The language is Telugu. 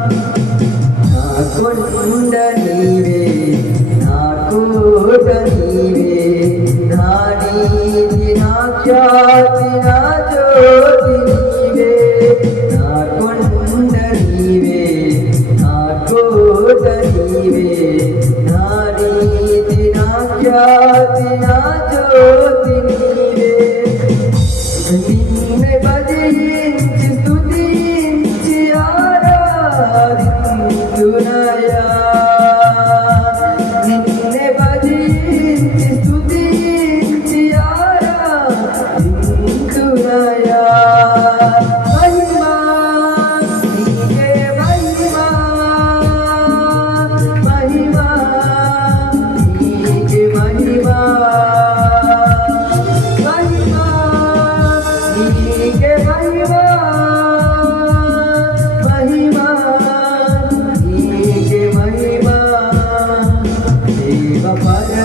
నా కొండ నీవే, నా కోట నీవే, నా నీతి నా ఖ్యాతి నా జ్యోతి నీవే. నా కొండ నీవే, నా కోట నీవే, నా నీతి నా ఖ్యాతి నా జ్యోతి నీవే. నిన్నే భజించి స్తుతించి ఆరాధింతునయా, నిన్నే భజించి స్తుతించి ఆరాధింతునయా. మహిమా నీకే మహిమా, మహిమా నీకే మహిమా, మహిమా నీకే మహిమా, మహిమా నీకే మహిమా. దేవ పర